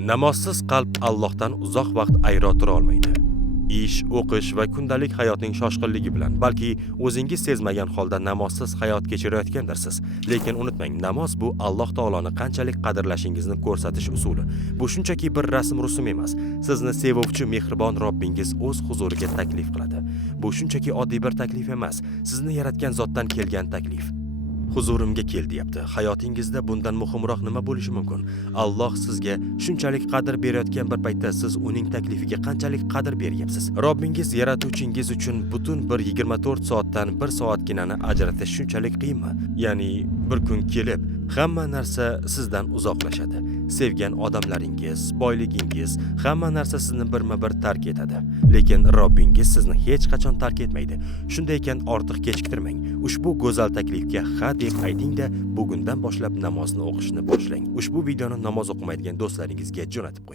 Namozsiz qalb Allohdan uzoq vaqt ayro tura olmaydi. Ish, o'qish va kundalik hayotning shoshqinligi bilan, balki o'zingiz sezmagan holda namozsiz hayot kechirayotgandirsiz. Lekin unutmang, namoz bu Alloh taoloni qanchalik qadrlashingizni ko'rsatish usuli. Bu shunchaki bir rasm-rusum emas. Sizni sevuvchi mehribon Robbingiz o'z huzuriga taklif qiladi. Bu shunchaki oddiy bir taklif emas, sizni yaratgan zotdan kelgan taklif. Huzurimga kel deyapti. Hayotingizda bundan muhimroq nima bo'lishi mumkin? Alloh sizga shunchalik qadr berayotgan bir paytda siz uning taklifiga qanchalik qadr beryapsiz? Robbingiz yaratuvchingiz uchun butun bir 24 soatdan 1 soatginani ajratish shunchalik qiyinmi? Ya'ni bir kun kelib, hamma narsa sizdan uzoqlashadi. Sevgan odamlaringiz, boyligingiz, hamma narsa sizni birma-bir tark etadi. Lekin Robbingiz sizni hech qachon tark etmaydi. Shunday ekan, ortiq kechiktirmang. Ushbu go'zal taklifga ha deb ayting-da, bugundan boshlab namozni o'qishni boshlang. Ushbu videoni namoz o'qimaydigan do'stlaringizga jo'natib qo'ying.